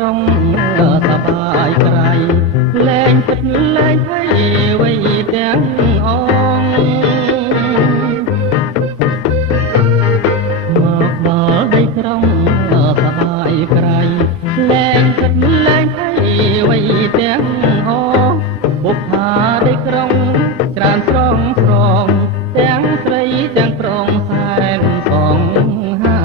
ក្រុងសបាយក្រៃលែងពិតលែងភ័យវ័យទាំងអងមកដល់ដីក្រុងសបាយក្រៃលែងពិតលែងភ័យវ័យទាំងអងបុព្វាដីក្រុងច្រើនស្រងស្រងទាំងស្រីទាំងប្រុងសែនសងហា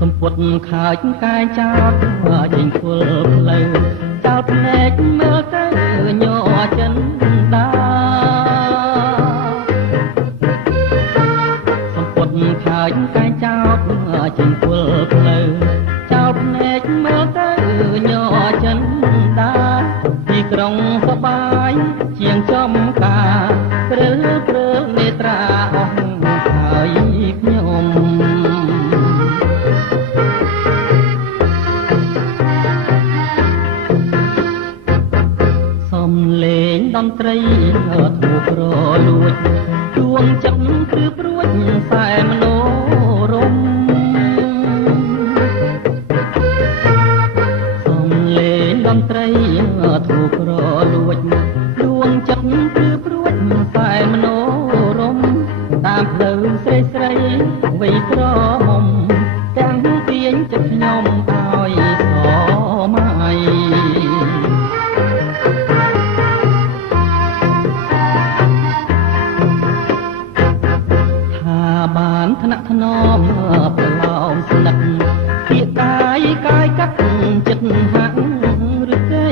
សម្ពុតខាចកាយចោតចេញគល់ផ្លូវចោតភ្នែកមើលទៅញ័រចិនដាសម្ពុតខាចកាយចោតចេញគល់ផ្លូវចោតភ្នែកមើលទៅញ័រចិនដាទីក្រុងសបាយជាងចំការព្រឺព្រឺនេត្រាអស់ហើយខ្ញុំសំលេងតន្ត្រីធូរក្រលួចជួងចិត្តគឺព្រួចខ្សែមโนរមសំលេងតន្ត្រីធូរក្រលួចជួងចិត្តគឺព្រួចខ្សែមโนរមតាមផ្លូវស្រីស្រីវ័យក្រមុំទាំងទាញចិត្តខ្ញុំឲ្យសម័យបានថ្នាក់ថ្នមប្រឡោមស្និទ្ធពាក្យកាយកាត់ចិត្តហាក់ឬទេ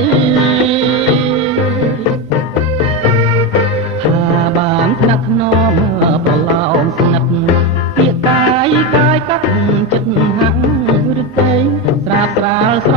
ថាបានថ្នាក់ថ្នមប្រឡោមស្និទ្ធពាក្យកាយកាត់ចិត្តហាក់ឬទេស្រាលស្រាលស្រ